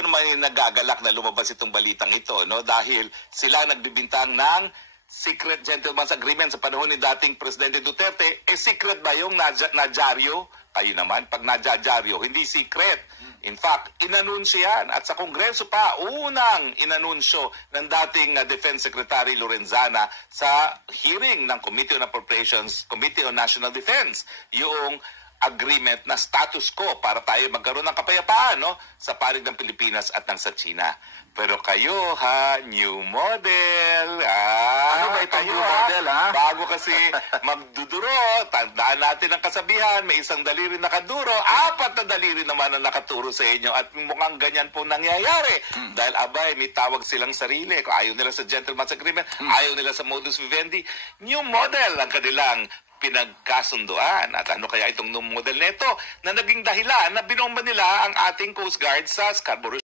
naman yung nagagalak na lumabas itong balitang ito, no? Dahil sila nagbibintang ng secret gentleman's agreement sa panahon ni dating Presidente Duterte. Secret ba yung nadyaryo? Kayo naman, pag nadyaryo, hindi secret. In fact, inanunsyo yan. At sa Kongreso pa, unang inanunsyo ng dating Defense Secretary Lorenzana sa hearing ng Committee on Appropriations, Committee on National Defense, yung agreement na status quo para tayo magkaroon ng kapayapaan, no, sa panig ng Pilipinas at ng sa China. Pero kayo, new model. Ano ba itong new model, Bago kasi magduduro, tandaan natin ang kasabihan, may isang daliri nakaduro, 4 na daliri naman ang nakaturo sa inyo at mukhang ganyan po nangyayari. Dahil abay, may tawag silang sarili. Kung ayaw nila sa gentleman's agreement, ayaw nila sa modus vivendi, new model ang kanilang pinagkasunduan. At ano kaya itong new model nito na naging dahilan na binomba nila ang ating Coast Guard sa Scarborough